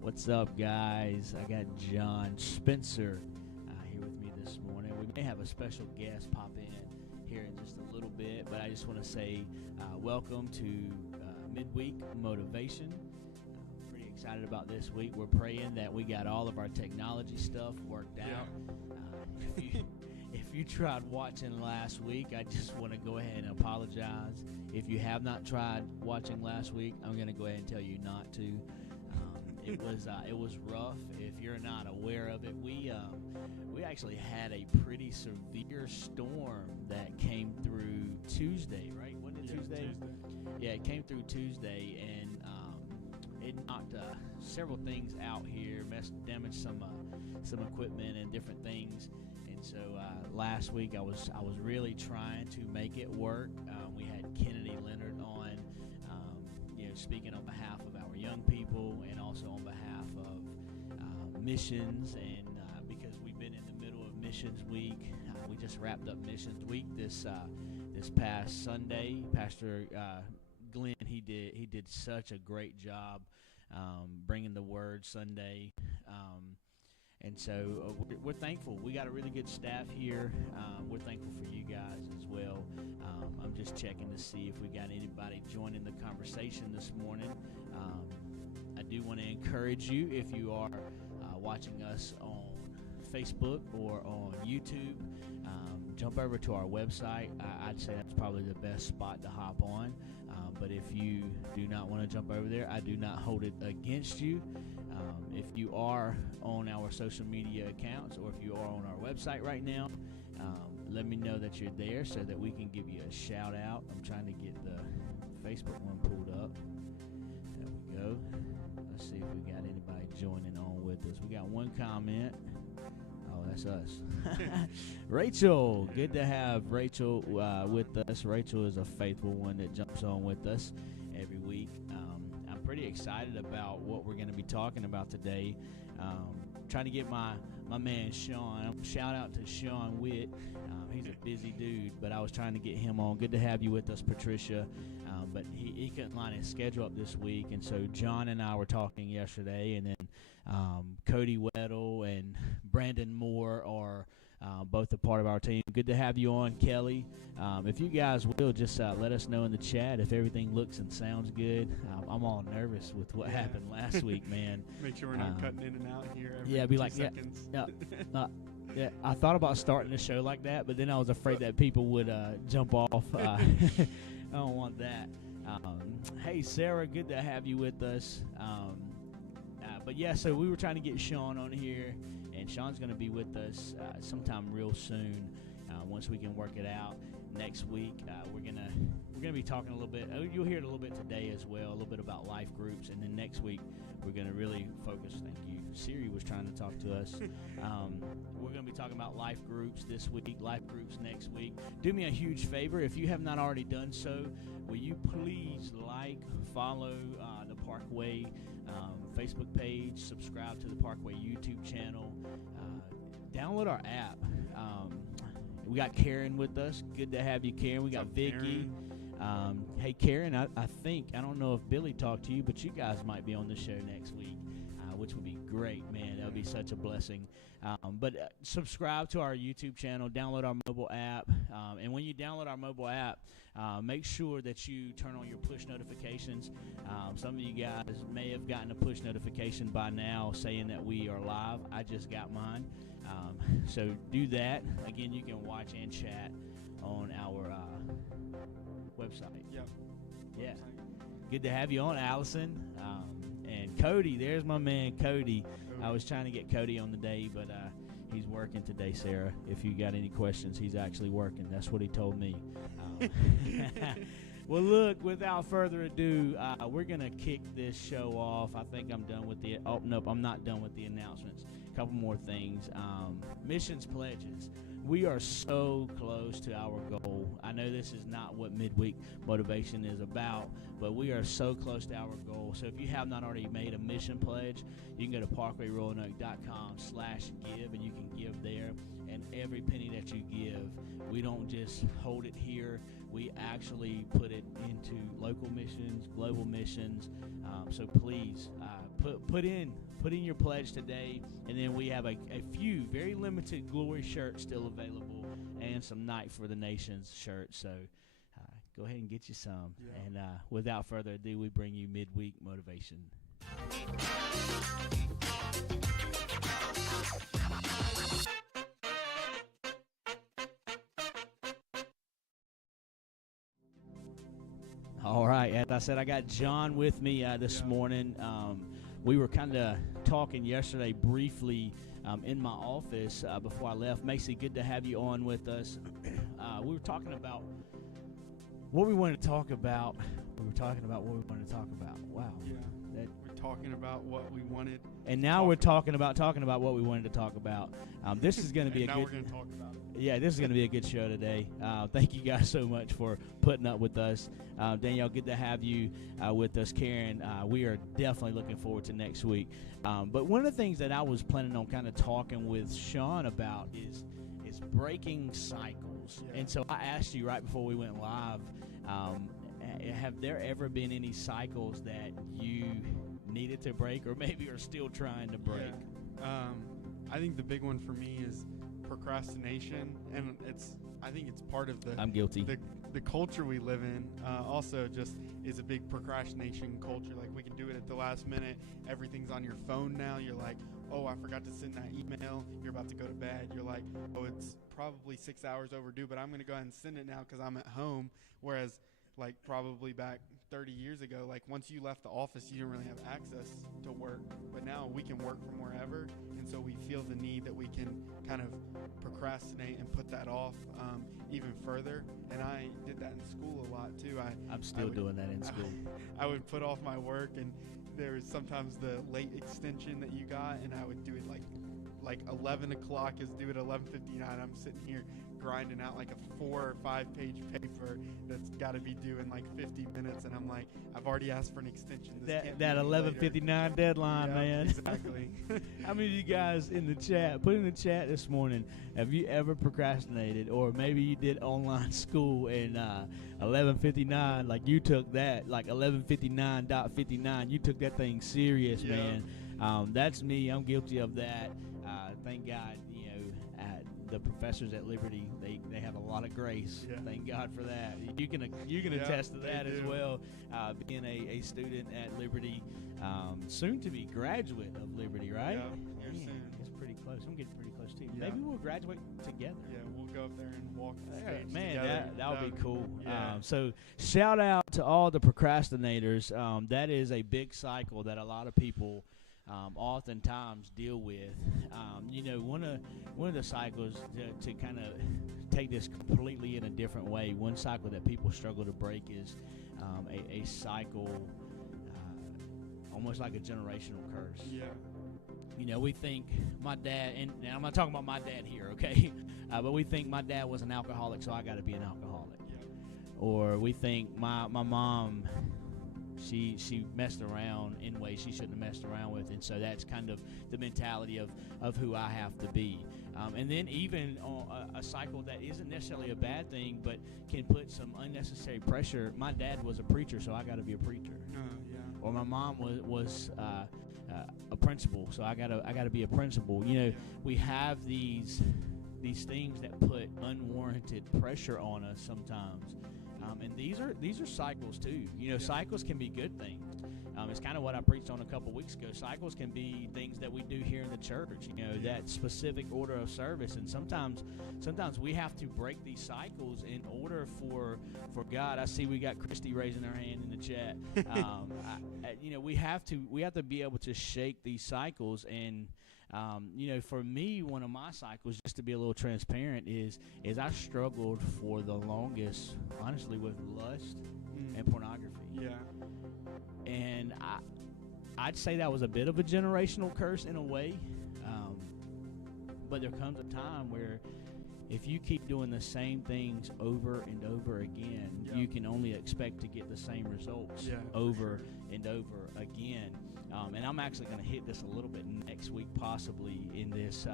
What's up, guys? I got John Spencer here with me this morning. We may have a special guest pop in here in just a little bit, but I just want to say welcome to Midweek Motivation. Pretty excited about this week. We're praying that we got all of our technology stuff worked out. If you tried watching last week, I just want to go ahead and apologize. If you have not tried watching last week, I'm going to go ahead and tell you not to. It was rough. If you're not aware of it, we actually had a pretty severe storm that came through Tuesday, right? Wasn't it Tuesday? Yeah, it came through Tuesday, and it knocked several things out here, damaged some equipment and different things. And so last week I was really trying to make it work. We had Kennedy Leonard on, speaking on behalf of our young people and also on behalf of missions, and because we've been in the middle of Missions Week. We just wrapped up Missions Week this past Sunday. Pastor Glenn, he did such a great job bringing the word Sunday, and so we're thankful. We got a really good staff here. We're thankful for you guys as well. I'm just checking to see if we got anybody joining the conversation this morning. I do want to encourage you, if you are watching us on Facebook or on YouTube, jump over to our website. I'd say that's probably the best spot to hop on. But if you do not want to jump over there, I do not hold it against you. If you are on our social media accounts, or if you are on our website right now, let me know that you're there so that we can give you a shout out. I'm trying to get the Facebook one pulled up. There we go. Let's see if we got anybody joining on with us. We got one comment. Oh, that's us. Rachel. Good to have Rachel with us. Rachel is a faithful one that jumps on with us every week. I'm pretty excited about what we're going to be talking about today. Trying to get my man Sean. Shout out to Sean Witt. He's a busy dude, but I was trying to get him on. Good to have you with us, Patricia. But he couldn't line his schedule up this week, and so John and I were talking yesterday, and then Cody Weddle and Brandon Moore are both a part of our team. Good to have you on, Kelly. If you guys will, just let us know in the chat if everything looks and sounds good. I'm all nervous with what happened last week, man. Make sure we're not cutting in and out here every yeah, be 2 like, seconds. Yeah, I thought about starting the show like that, but then I was afraid that people would jump off. I don't want that. Hey, Sarah, good to have you with us. But yeah, so we were trying to get Sean on here, and Sean's going to be with us sometime real soon. Once we can work it out next week, we're gonna be talking a little bit. You'll hear it a little bit today as well, a little bit about life groups, and then next week we're gonna really focus. Thank you. Siri was trying to talk to us. We're gonna be talking about life groups this week, life groups next week. Do me a huge favor, if you have not already done so, will you please follow the Parkway Facebook page, subscribe to the Parkway YouTube channel, download our app. We got Karen with us. Good to have you, Karen. We got Vicky. Hey, Karen, I don't know if Billy talked to you, but you guys might be on the show next week, which would be great, man. That would be such a blessing. But subscribe to our YouTube channel, download our mobile app, and when you download our mobile app, make sure that you turn on your push notifications. Some of you guys may have gotten a push notification by now saying that we are live. I just got mine. So do that. Again, you can watch and chat on our website. Yep. Yeah. Good to have you on, Allison. And Cody, there's my man, Cody. I was trying to get Cody on the day, but he's working today, Sarah. If you got any questions, he's actually working. That's what he told me. Well, look, without further ado, we're going to kick this show off. I think I'm done with I'm not done with the announcements. a couple more things. Missions pledges. We are so close to our goal. I know this is not what Midweek Motivation is about, but we are so close to our goal. So if you have not already made a mission pledge, you can go to parkwayroanoke.com/give, and you can give there. And every penny that you give, we don't just hold it here. We actually put it into local missions, global missions. So please put in your pledge today, and then we have a few very limited Glory shirts still available, and some Night for the Nations shirts. So go ahead and get you some. Yeah. And without further ado, we bring you Midweek Motivation. All right, as I said, I got John with me this morning. We were kind of talking yesterday briefly in my office before I left. Macy, good to have you on with us. We were talking about what we wanted to talk about. Wow. Yeah. We're talking about what we wanted. And now we're talking about what we wanted to talk about. This is going to be now we're going to talk about it. Yeah, this is going to be a good show today. Thank you guys so much for putting up with us. Danielle, good to have you with us. Karen, we are definitely looking forward to next week. But one of the things that I was planning on kind of talking with Sean about is breaking cycles. Yeah. And so I asked you right before we went live, have there ever been any cycles that you needed to break or maybe are still trying to break? Yeah. I think the big one for me is procrastination, and I think it's part of I'm guilty. The culture we live in. Also just is a big procrastination culture. Like, we can do it at the last minute. Everything's on your phone now. You're like, oh, I forgot to send that email. You're about to go to bed. You're like, oh, it's probably 6 hours overdue, but I'm going to go ahead and send it now because I'm at home. Whereas, like, probably back 30 years ago, like, once you left the office, you didn't really have access to work. But now we can work from wherever, and so we feel the need that we can kind of procrastinate and put that off even further. And I did that in school a lot too. I'm still doing that in school. I would put off my work, and there was sometimes the late extension that you got, and I would do it like 11 o'clock is due at 11:59. I'm sitting here grinding out like a 4 or 5 page paper that's got to be due in like 50 minutes, and I'm like, I've already asked for an extension. That 11:59 deadline, yeah, man. Exactly. How many of you guys in the chat, put in the chat this morning, have you ever procrastinated, or maybe you did online school and 11:59, like you took that, like 11:59.59, you took that thing serious, yeah. man. That's me. I'm guilty of that. Thank God, the professors at Liberty, they have a lot of grace. Yeah. Thank God for that. You can attest to that as well. Being a student at Liberty, soon to be graduate of Liberty, right? Yeah, soon. It's pretty close. I'm getting pretty close too. Yeah. Maybe we'll graduate together. Yeah, we'll go up there and walk the stage man, together. that would be cool. Yeah. So shout out to all the procrastinators. That is a big cycle that a lot of people oftentimes deal with. One of the cycles to kind of take this completely in a different way. One cycle that people struggle to break is a cycle, almost like a generational curse. Yeah. We think my dad, and I'm not talking about my dad here, okay? But we think my dad was an alcoholic, so I got to be an alcoholic. Yeah. Or we think my mom, she messed around in ways she shouldn't have messed around with, and so that's kind of the mentality of who I have to be. And then even a cycle that isn't necessarily a bad thing, but can put some unnecessary pressure. My dad was a preacher, so I got to be a preacher. Yeah. Or my mom was a principal, so I gotta be a principal. We have these things that put unwarranted pressure on us sometimes. And these are cycles too. Cycles can be good things. It's kind of what I preached on a couple weeks ago. Cycles can be things that we do here in the church. That specific order of service. And sometimes we have to break these cycles in order for God. I see we got Christy raising her hand in the chat. We have to be able to shake these cycles. And for me, one of my cycles, just to be a little transparent, is I struggled for the longest, honestly, with lust and pornography. Yeah. And I'd say that was a bit of a generational curse in a way. But there comes a time where if you keep doing the same things over and over again, you can only expect to get the same results over and over again. And I'm actually going to hit this a little bit next week, possibly in this.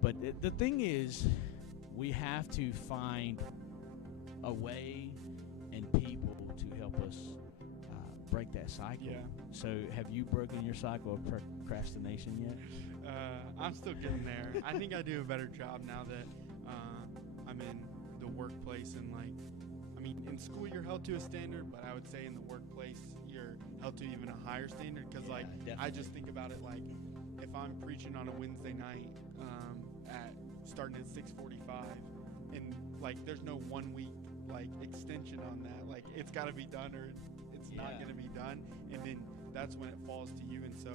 But the thing is, we have to find a way and people to help us break that cycle. Yeah. So have you broken your cycle of procrastination yet? I'm still getting there. I think I do a better job now that I'm in the workplace, and in school you're held to a standard, but I would say in the workplace you're held to even a higher standard, because I just think about it like if I'm preaching on a Wednesday night starting at 6:45, and there's no 1 week extension on that, it's got to be done or it's not going to be done, and then that's when it falls to you. And so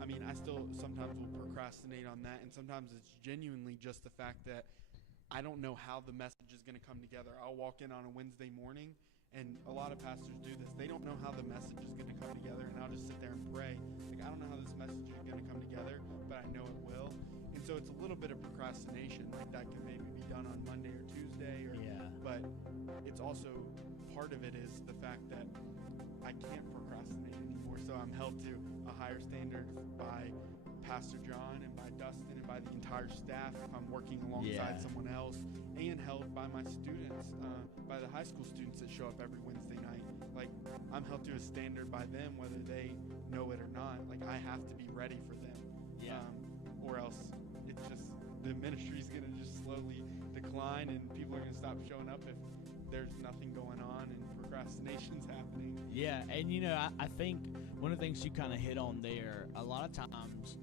I still sometimes will procrastinate on that, and sometimes it's genuinely just the fact that I don't know how the message is going to come together. I'll walk in on a Wednesday morning, and a lot of pastors do this. They don't know how the message is going to come together, and I'll just sit there and pray. I don't know how this message is going to come together, but I know it will. And so it's a little bit of procrastination. That can maybe be done on Monday or Tuesday, but it's also part of it is the fact that I can't procrastinate anymore. So I'm held to a higher standard by Pastor John and by Dustin and by the entire staff if I'm working alongside someone else, and held by my students, by the high school students that show up every Wednesday night. I'm held to a standard by them whether they know it or not. I have to be ready for them, or else it's just the ministry's going to just slowly decline, and people are going to stop showing up if there's nothing going on and procrastination's happening. Yeah, and I think one of the things you kind of hit on there, a lot of times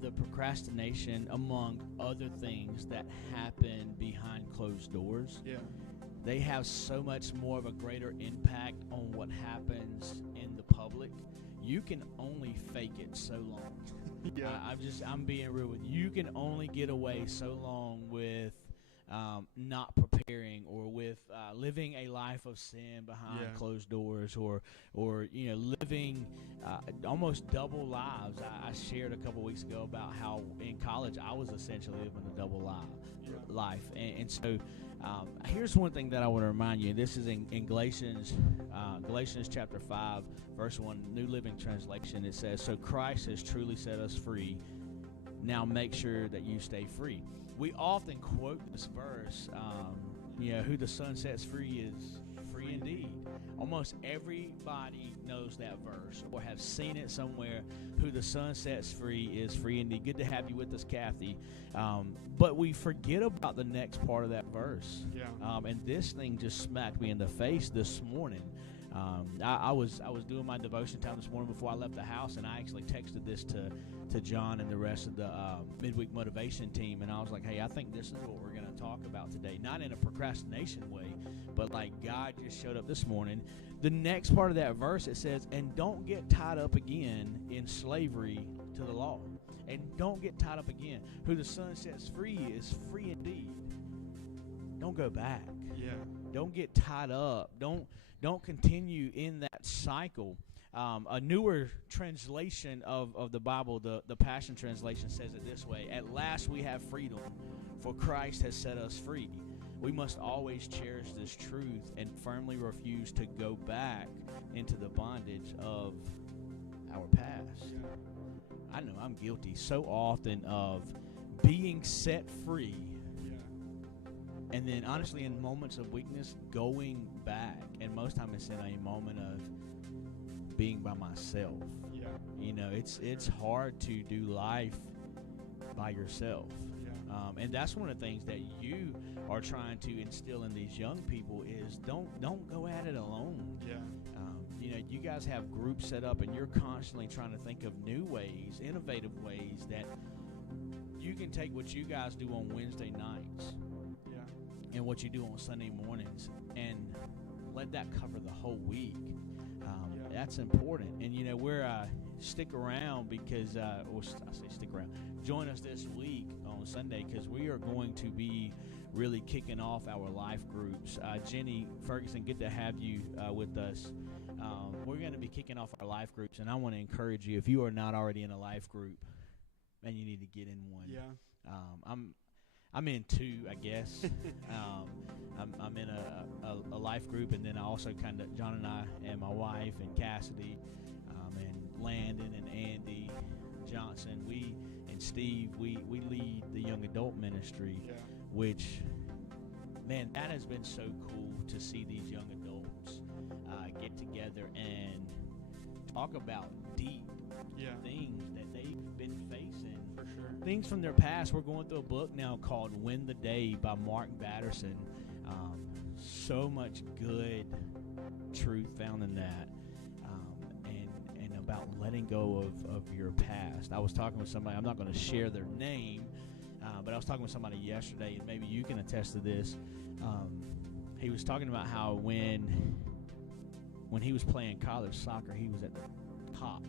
the procrastination, among other things that happen behind closed doors, they have so much more of a greater impact on what happens in the public. You can only fake it so long. I'm being real with you. You can only get away so long with not preparing, or with living a life of sin behind closed doors, or living almost double lives. I shared a couple weeks ago about how in college I was essentially living a double life. And so here's one thing that I want to remind you. This is in Galatians chapter 5, verse 1, New Living Translation. It says, "So Christ has truly set us free. Now make sure that you stay free." We often quote this verse, who the Son sets free is free indeed. Almost everybody knows that verse or have seen it somewhere. Who the Son sets free is free indeed. Good to have you with us, Kathy. But we forget about the next part of that verse. And this thing just smacked me in the face this morning. I was doing my devotion time this morning before I left the house, and I actually texted this to John and the rest of the Midweek Motivation team, and I was like, hey, I think this is what we're going to talk about today. Not in a procrastination way, but God just showed up this morning. The next part of that verse, it says, "And don't get tied up again in slavery to the law." And don't get tied up again. Who the Son sets free is free indeed. Don't go back. Don't get tied up. Don't continue in that cycle. A newer translation of the Bible, the Passion Translation, says it this way: "At last we have freedom, for Christ has set us free. We must always cherish this truth and firmly refuse to go back into the bondage of our past." I know I'm guilty so often of being set free, and then honestly in moments of weakness going back, and most time it's in a moment of being by myself. It's hard to do life by yourself. And that's one of the things that you are trying to instill in these young people is don't go at it alone. You guys have groups set up, and you're constantly trying to think of new ways, innovative ways that you can take what you guys do on Wednesday nights and what you do on Sunday mornings and let that cover the whole week. That's important. And we're stick around because I say stick around. Join us this week on Sunday, because we are going to be really kicking off our life groups. Jenny Ferguson, good to have you with us. We're going to be kicking off our life groups, and I want to encourage you, if you are not already in a life group, man, you need to get in one. Yeah. I'm in two, I guess. I'm in a life group, and then I also kind of, John and I and my wife and Cassidy and Landon and Andy Johnson, and Steve, we lead the young adult ministry, which, man, that has been so cool to see these young adults get together and talk about deep things that they've been facing. For sure. Things from their past. We're going through a book now called Win the Day by Mark Batterson. So much good truth found in that, and about letting go of your past. I was talking with somebody, I'm not going to share their name, but I was talking with somebody yesterday, and maybe you can attest to this. He was talking about how when he was playing college soccer, he was at the top,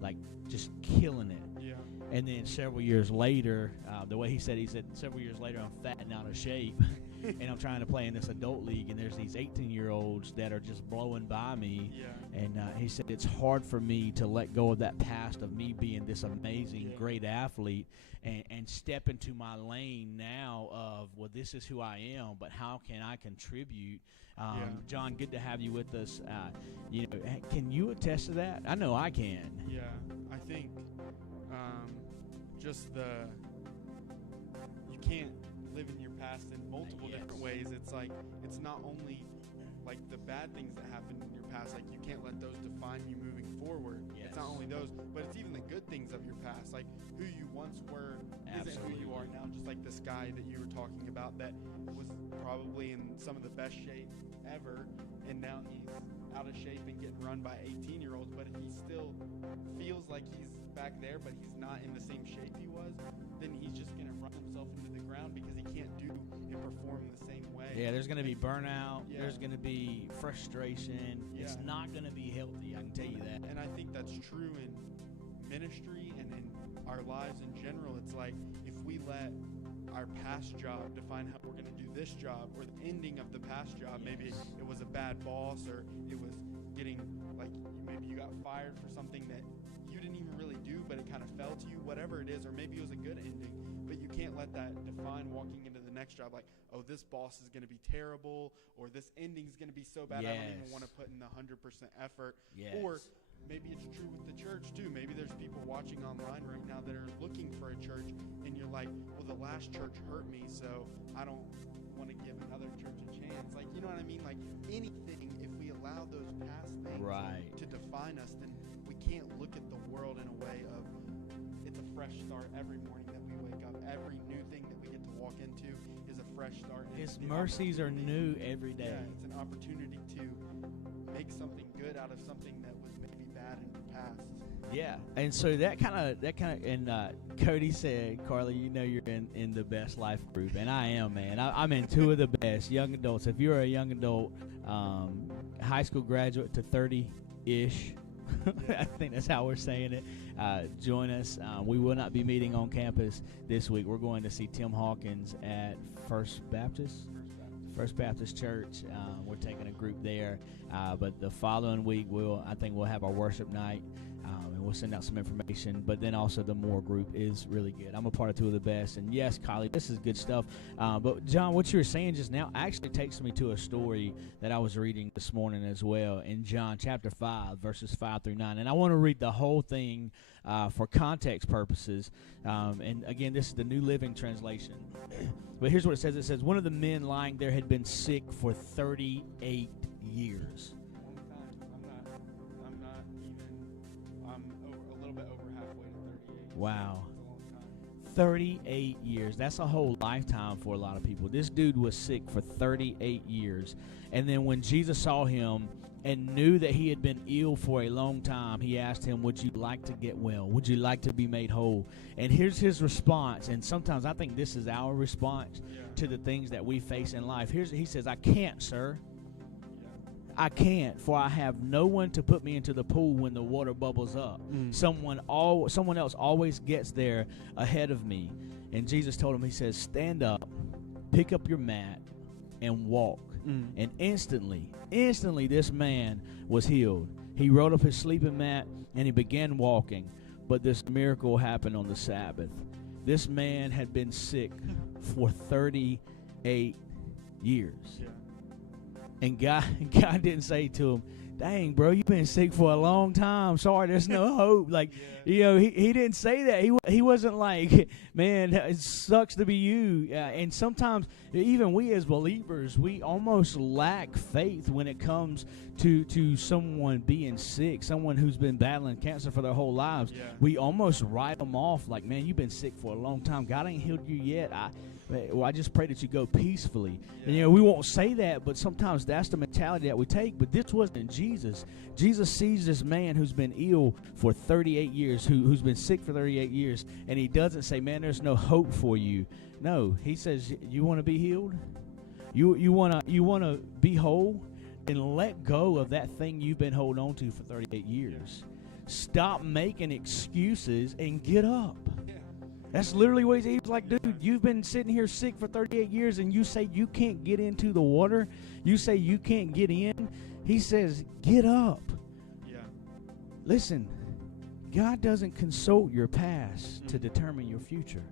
like just killing it. Yeah. And then several years later, the way he said several years later, I'm fat and out of shape, and I'm trying to play in this adult league, and there's these 18-year-olds that are just blowing by me. Yeah. And he said it's hard for me to let go of that past of me being this amazing, great athlete, and step into my lane now of, well, this is who I am, but how can I contribute? John, good to have you with us. Can you attest to that? I know I can. Yeah, I think you can't live in your past in multiple different ways. It's like, it's not only like the bad things that happened in your past, like you can't let those define you moving forward. It's not only those, but it's even the good things of your past, like who you once were isn't who you are now. Just like this guy that you were talking about that was probably in some of the best shape ever, and now he's out of shape and getting run by 18-year-olds, but if he still feels like he's back there, but he's not in the same shape he was, then he's just going to run himself into the ground because he can't do and perform the same way. Yeah, there's going to be burnout. Yeah. There's going to be frustration. Yeah. It's not going to be healthy, I can tell you that. And I think that's true in ministry and in our lives in general. It's like if we let our past job define how we're going to do this job, or the ending of the past job, maybe it was a bad boss, or it was getting, like, maybe you got fired for something that you didn't even really do, but it kind of fell to you, whatever it is, or maybe it was a good ending, but you can't let that define walking into the next job, like, oh, this boss is going to be terrible, or this ending is going to be so bad, I don't even want to put in the 100% effort. Or maybe it's true with the church too. Maybe there's people watching online right now that are looking for a church, and you're like, well, the last church hurt me, so I don't want to give another church a chance. Like, you know what I mean? Like, anything, if we allow those past things to define us, then we can't look at the world in a way of it's a fresh start every morning that we wake up. Every new thing that we get to walk into is a fresh start. His mercies are new every day. Yeah, it's an opportunity to make something good out of something that was maybe bad in the past. Yeah, and so that kind of, and Cody said, Carly, you know you're in the best life group, and I am, man. I'm in two of the best young adults. If you're a young adult, high school graduate to 30-ish, I think that's how we're saying it, join us. We will not be meeting on campus this week. We're going to see Tim Hawkins at First Baptist Church. We're taking a group there, but the following week I think we'll have our worship night, and we'll send out some information. But then also the More group is really good. I'm a part of two of the best, and yes, Kylie, this is good stuff. But John, what you were saying just now actually takes me to a story that I was reading this morning as well in John chapter 5, verses 5 through 9, and I want to read the whole thing for context purposes. And again, this is the New Living Translation. But here's what it says. It says, one of the men lying there had been sick for 38 years. I'm a little bit over halfway to 38. Wow. 38 years. That's a whole lifetime for a lot of people. This dude was sick for 38 years. And then when Jesus saw him and knew that he had been ill for a long time, he asked him, would you like to get well? Would you like to be made whole? And here's his response. And sometimes I think this is our response to the things that we face in life. He says, I can't, sir. I can't, for I have no one to put me into the pool when the water bubbles up. Someone else always gets there ahead of me. And Jesus told him, he says, stand up, pick up your mat, and walk. And instantly this man was healed. He rolled up his sleeping mat and he began walking. but this miracle happened on the Sabbath. This man had been sick for 38 years. Yeah. And God didn't say to him, dang, bro, you've been sick for a long time. Sorry, there's no hope. Like, he didn't say that. He wasn't like, man, it sucks to be you. And sometimes, even we as believers, we almost lack faith when it comes to someone being sick, someone who's been battling cancer for their whole lives. Yeah. We almost write them off like, man, you've been sick for a long time. God ain't healed you yet. I just pray that you go peacefully. Yeah. And, we won't say that, but sometimes that's the mentality that we take. But this wasn't Jesus. Jesus sees this man who's been ill for 38 years, who's been sick for 38 years, and he doesn't say, man, there's no hope for you. No, he says, you want to be healed? You want to be whole? Then let go of that thing you've been holding on to for 38 years. Yeah. Stop making excuses and get up. Yeah. That's literally what he was like, dude, you've been sitting here sick for 38 years and you say you can't get into the water. You say you can't get in. He says, get up. Yeah. Listen, God doesn't consult your past to determine your future.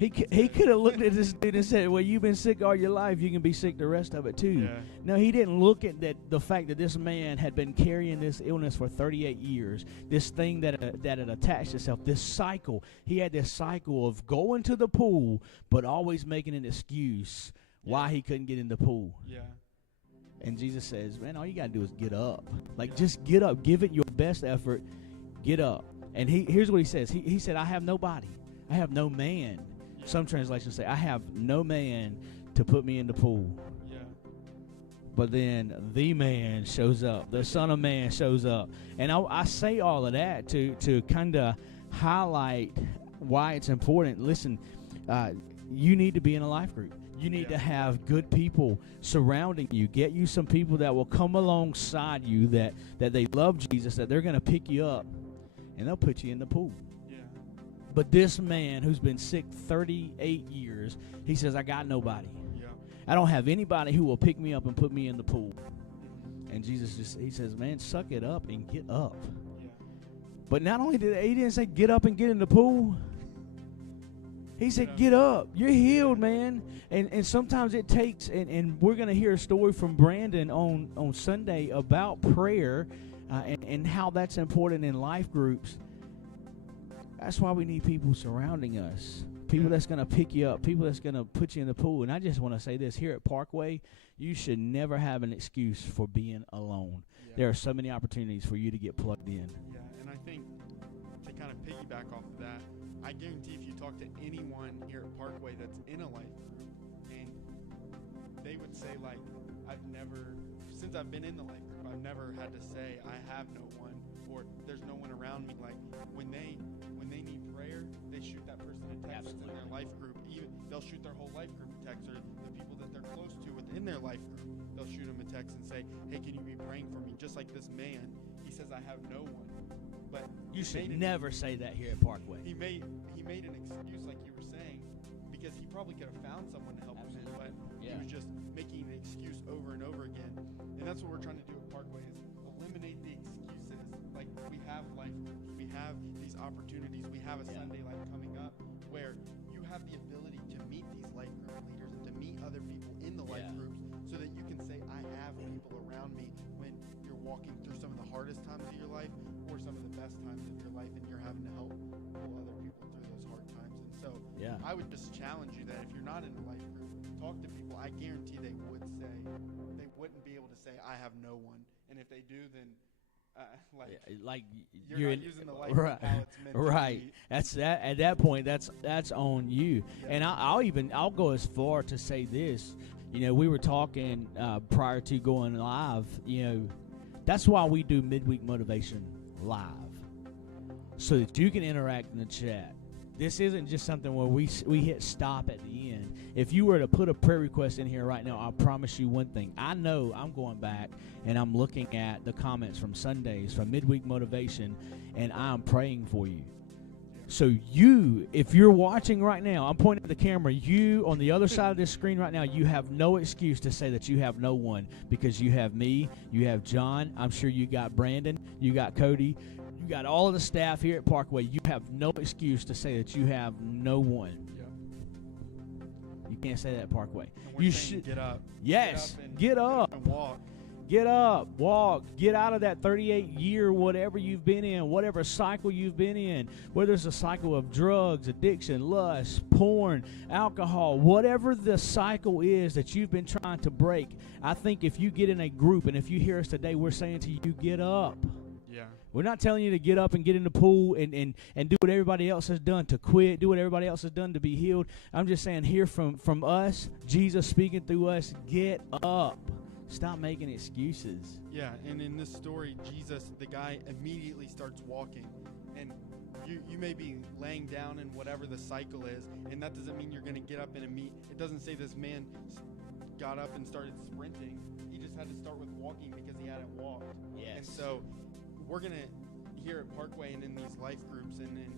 He could have looked at this dude and said, well, you've been sick all your life. You can be sick the rest of it too. Yeah. No, he didn't look at the fact that this man had been carrying this illness for 38 years, this thing that had attached itself, this cycle. He had this cycle of going to the pool, but always making an excuse why he couldn't get in the pool. Yeah. And Jesus says, man, all you got to do is get up. Like, just get up. Give it your best effort. Get up. And here's what he says. He said, I have nobody. I have no man. Some translations say, I have no man to put me in the pool. Yeah. But then the man shows up. The Son of Man shows up. And I say all of that to kind of highlight why it's important. Listen, you need to be in a life group. You need to have good people surrounding you. Get you some people that will come alongside you, that they love Jesus, that they're going to pick you up, and they'll put you in the pool. But this man who's been sick 38 years, he says, I got nobody. Yeah. I don't have anybody who will pick me up and put me in the pool. And Jesus he says, man, suck it up and get up. Yeah. But not only he didn't say get up and get in the pool. He said, get up. You're healed, man. And sometimes it takes, and we're going to hear a story from Brandon on Sunday about prayer and how that's important in life groups. That's why we need people surrounding us, people that's going to pick you up, people that's going to put you in the pool. And I just want to say this, here at Parkway, you should never have an excuse for being alone. Yeah. There are so many opportunities for you to get plugged in. Yeah, and I think to kind of piggyback off of that, I guarantee if you talk to anyone here at Parkway that's in a life group, and they would say, like, since I've been in the life group, I've never had to say I have no one, or there's no one around me. Like, when they need prayer, they shoot that person a text in their life group. Even they'll shoot their whole life group a text, or the people that they're close to within their life group, they'll shoot them a text and say, hey, can you be praying for me? Just like this man, he says, I have no one. But you should never say that here at Parkway. He made an excuse, like you were saying, because he probably could have found someone to help him, but he was just making an excuse over and over again. And that's what we're trying to do at Parkway, is eliminate the excuses. Like, we have life groups, we have these opportunities, we have a Sunday life coming up where you have the ability to meet these life group leaders and to meet other people in the life groups, so that you can say, I have people around me when you're walking through some of the hardest times of your life or some of the best times of your life, and you're having to help pull other people through those hard times. And so I would just challenge you that if you're not in a life group, talk to people. I guarantee they wouldn't be able to say, I have no one. And if they do, then you're not using the life group how it's meant to be. That's that. At that point, that's on you. And I'll go as far to say this. We were talking prior to going live. That's why we do Midweek Motivation live, so that you can interact in the chat. This isn't just something where we hit stop at the end. If you were to put a prayer request in here right now, I promise you one thing. I know I'm going back and I'm looking at the comments from Sundays, from Midweek Motivation, and I'm praying for you. So if you're watching right now, I'm pointing at the camera, you on the other side of this screen right now, you have no excuse to say that you have no one, because you have me, you have John, I'm sure you got Brandon, you got Cody. You got all of the staff here at Parkway. You have no excuse to say that you have no one. You can't say that at Parkway. You should get up. Yes, get up and walk. Get up, walk, get out of that 38-year whatever you've been in, whatever cycle you've been in, whether it's a cycle of drugs, addiction, lust, porn, alcohol, whatever the cycle is that you've been trying to break. I think if you get in a group, and if you hear us today, we're saying to you, get up. Yeah. We're not telling you to get up and get in the pool and do what everybody else has done, to quit, do what everybody else has done to be healed. I'm just saying, hear from us, Jesus speaking through us, get up. Stop making excuses. Yeah, and in this story, Jesus, the guy, immediately starts walking. And you may be laying down in whatever the cycle is, and that doesn't mean you're going to get up and it doesn't say this man got up and started sprinting. He just had to start with walking because he hadn't walked. Yes. And so we're going to, here at Parkway and in these life groups and in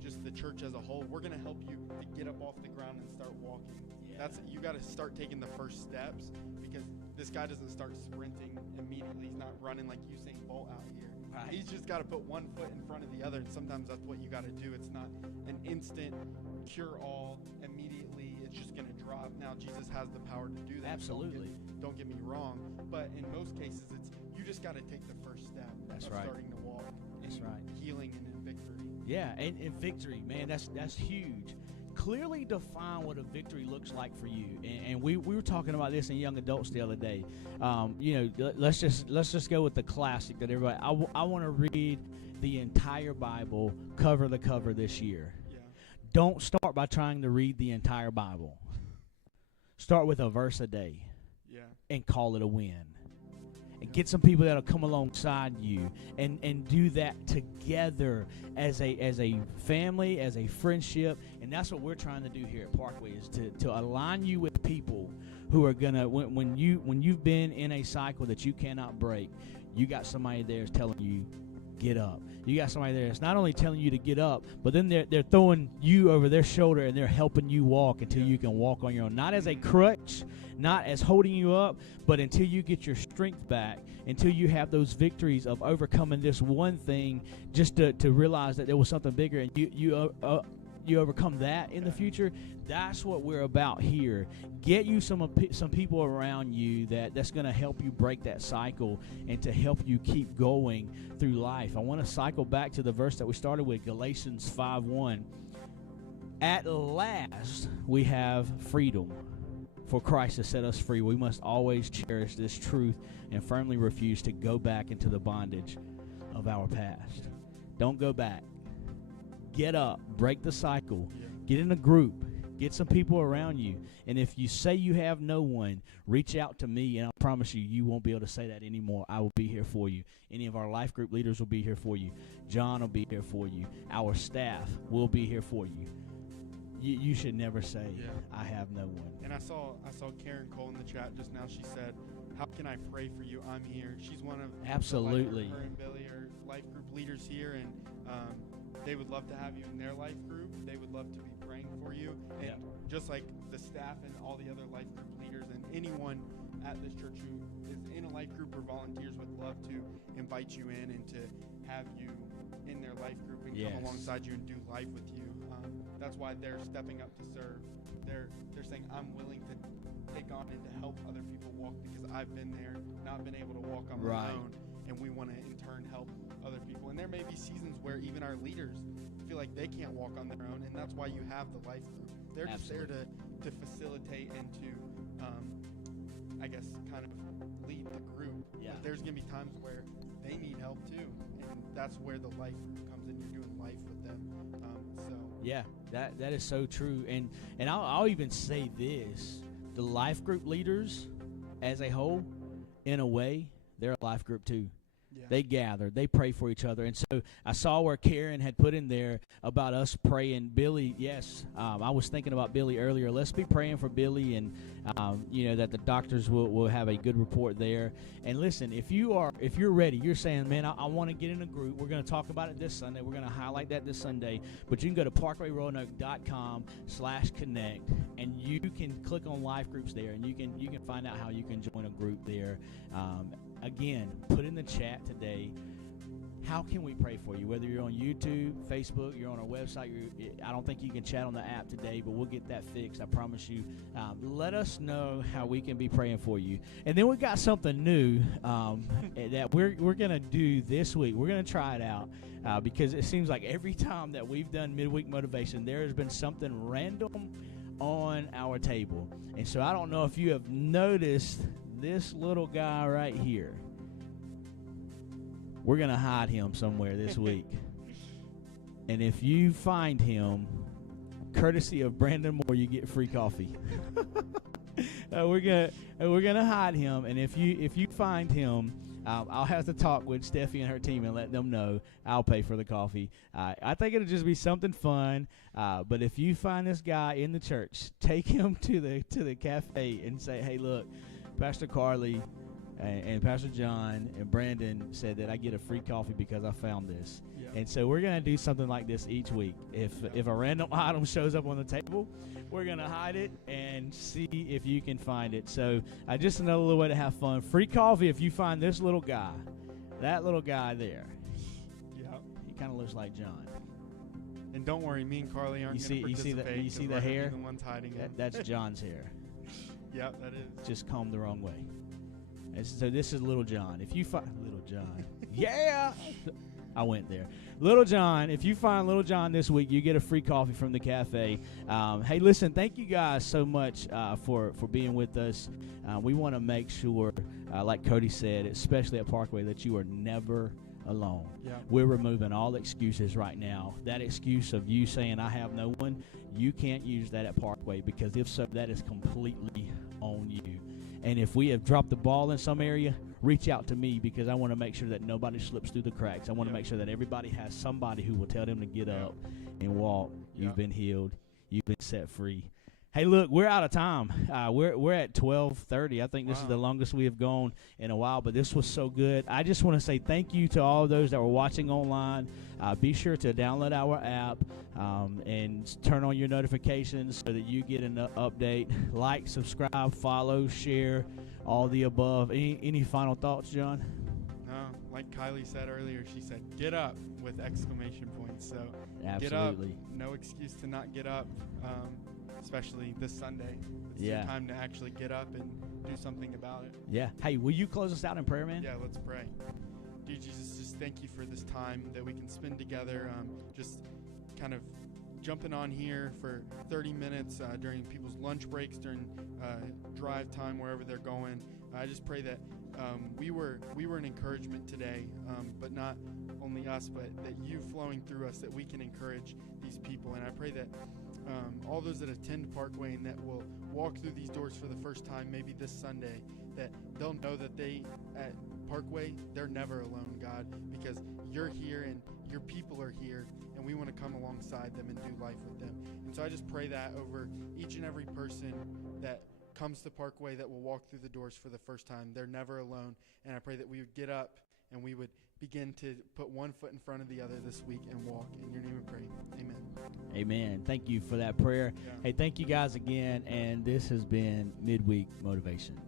just the church as a whole, we're going to help you to get up off the ground and start walking. Yeah. You got to start taking the first steps, because this guy doesn't start sprinting immediately. He's not running like Usain Bolt out here. Right. He's just got to put one foot in front of the other, and sometimes that's what you got to do. It's not an instant cure-all immediately. It's just going to drop. Now, Jesus has the power to do that. Absolutely. Don't get me wrong, but in most cases, it's you just got to take the first step. That's of right. Starting to walk. That's right. Healing and in victory. Yeah, and victory, man, that's huge. Clearly define what a victory looks like for you, and we were talking about this in young adults the other day. Let's just go with the classic that everybody. I want to read the entire Bible cover to cover this year. Yeah. Don't start by trying to read the entire Bible. Start with a verse a day. Yeah. And call it a win. And get some people that'll come alongside you and do that together as a family, as a friendship. And that's what we're trying to do here at Parkway, is to align you with people who are gonna, when you've been in a cycle that you cannot break, you got somebody there that's telling you, get up. You got somebody there that's not only telling you to get up, but then they're throwing you over their shoulder and they're helping you walk until you can walk on your own. Not as a crutch, not as holding you up, but until you get your strength back, until you have those victories of overcoming this one thing, just to realize that there was something bigger, and you overcome that in the future. That's what we're about here. Get you some people around you that's going to help you break that cycle and to help you keep going through life. I want to cycle back to the verse that we started with, Galatians 5:1. At last we have freedom, for Christ has set us free. We must always cherish this truth and firmly refuse to go back into the bondage of our past. Don't go back. Get up. Break the cycle. Yeah. Get in a group. Get some people around you. And if you say you have no one, reach out to me, and I promise you, you won't be able to say that anymore. I will be here for you. Any of our life group leaders will be here for you. John will be here for you. Our staff will be here for you. You should never say, I have no one. And I saw Karen Cole in the chat just now. She said, how can I pray for you? I'm here. She's one of absolutely her and Billy are life group leaders here, and they would love to have you in their life group. They would love to be praying for you. And just like the staff and all the other life group leaders and anyone at this church who is in a life group or volunteers would love to invite you in and to have you in their life group and come alongside you and do life with you. That's why they're stepping up to serve. They're saying, I'm willing to take on and to help other people walk, because I've been there, not been able to walk on my own, and we want to in turn help other people. And there may be seasons where even our leaders feel like they can't walk on their own, and that's why you have the life group. They're just there to facilitate and to, I guess, kind of lead the group. Yeah. But there's going to be times where they need help too, and that's where the life group comes in. You're doing life with them. Yeah, that is so true. And I'll even say this. The life group leaders as a whole, in a way, they're a life group too. Yeah. They gather. They pray for each other. And so I saw where Karen had put in there about us praying. Billy, yes, I was thinking about Billy earlier. Let's be praying for Billy, and that the doctors will have a good report there. And listen, if you're ready, you're saying, man, I want to get in a group. We're going to talk about it this Sunday. We're going to highlight that this Sunday. But you can go to parkwayroanoke.com/connect, and you can click on life groups there, and you can find out how you can join a group there. Again, put in the chat today, how can we pray for you? Whether you're on YouTube, Facebook, you're on our website, I don't think you can chat on the app today, but we'll get that fixed, I promise you. Let us know how we can be praying for you. And then we got something new that we're going to do this week. We're going to try it out because it seems like every time that we've done Midweek Motivation, there has been something random on our table. And so I don't know if you have noticed this little guy right here. We're going to hide him somewhere this week. And if you find him, courtesy of Brandon Moore, you get free coffee. We're gonna hide him, and if you find him, I'll have to talk with Steffi and her team and let them know. I'll pay for the coffee. I think it'll just be something fun. But if you find this guy in the church, take him to the cafe and say, "Hey, look, Pastor Carly and Pastor John and Brandon said that I get a free coffee because I found this." Yeah. And so we're going to do something like this each week. If a random item shows up on the table, we're going to hide it and see if you can find it. So just another little way to have fun. Free coffee if you find this little guy, that little guy there. Yeah. He kind of looks like John. And don't worry, me and Carly aren't going to participate. You see the hair? The ones hiding it. That's John's hair. Yep, that is. Just combed the wrong way. And so this is Little John. If you find Little John, yeah, I went there. Little John, if you find Little John this week, you get a free coffee from the cafe. Hey, listen, thank you guys so much for being with us. We want to make sure, like Cody said, especially at Parkway, that you are never alone. Yeah. We're removing all excuses right now. That excuse of you saying I have no one, you can't use that at Parkway, because if so, that is completely on you. And if we have dropped the ball in some area, reach out to me, because I want to make sure that nobody slips through the cracks. I want to make sure that everybody has somebody who will tell them to get up and walk. You've been healed. You've been set free. Hey, look, we're out of time. We're at 12:30. I think this is the longest we have gone in a while, but this was so good. I just want to say thank you to all those that were watching online. Be sure to download our app and turn on your notifications so that you get an update. Like, subscribe, follow, share, all the above. Any final thoughts, John? No, like Kylie said earlier, she said, "Get up," with exclamation points. So absolutely. Get up. No excuse to not get up. Especially this Sunday. It's your time to actually get up and do something about it. Yeah. Hey, will you close us out in prayer, man? Yeah, let's pray. Dear Jesus, just thank you for this time that we can spend together, just kind of jumping on here for 30 minutes during people's lunch breaks, during drive time, wherever they're going. I just pray that we were an encouragement today, but not only us, but that you flowing through us, that we can encourage these people. And I pray that all those that attend Parkway and that will walk through these doors for the first time, maybe this Sunday, that they'll know that they at Parkway, they're never alone, God, because you're here and your people are here, and we want to come alongside them and do life with them. And so I just pray that over each and every person that comes to Parkway that will walk through the doors for the first time. They're never alone. And I pray that we would get up and we would begin to put one foot in front of the other this week and walk. In your name we pray. Amen. Amen. Thank you for that prayer. Yeah. Hey, thank you guys again. And this has been Midweek Motivation.